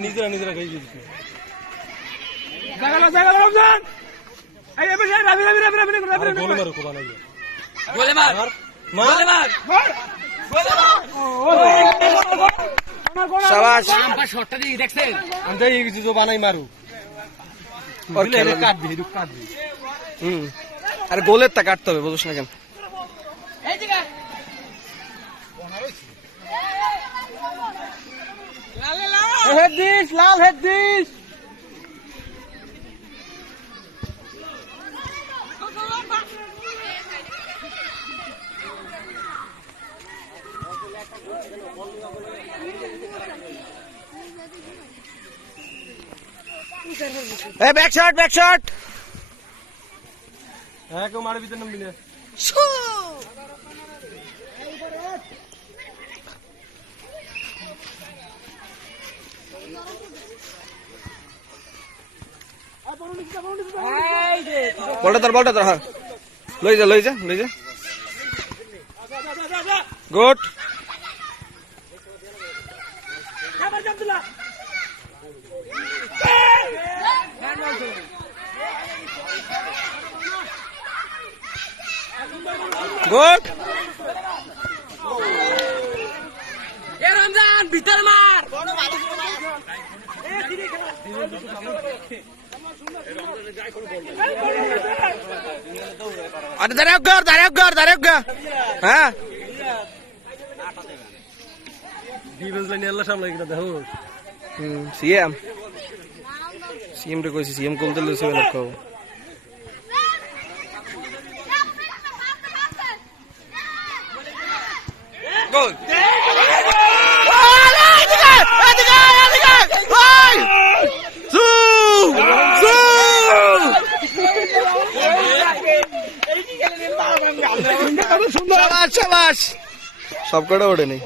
নিজেরা নিজেরা খেয়ে দিচ্ছে বানাই মারু আরে গোলের তা কাটতে হবে বুঝছ না কেন head this Lal head this back shot back shot হ্যাঁ কেউ মারে ভিতরে নামবি না বলটা ধর হ্যাঁ লই যা গুড গুড রমজান ভিতর মার আরে দাঁড়াও হ্যাঁ ডিফেন্স লাইন এল্লা সামলাই কিনা দেখো সিএম রে কইছি সিএম কল দিলে সে লাগো গোল শাবাশ সব কটা ওঠে নেই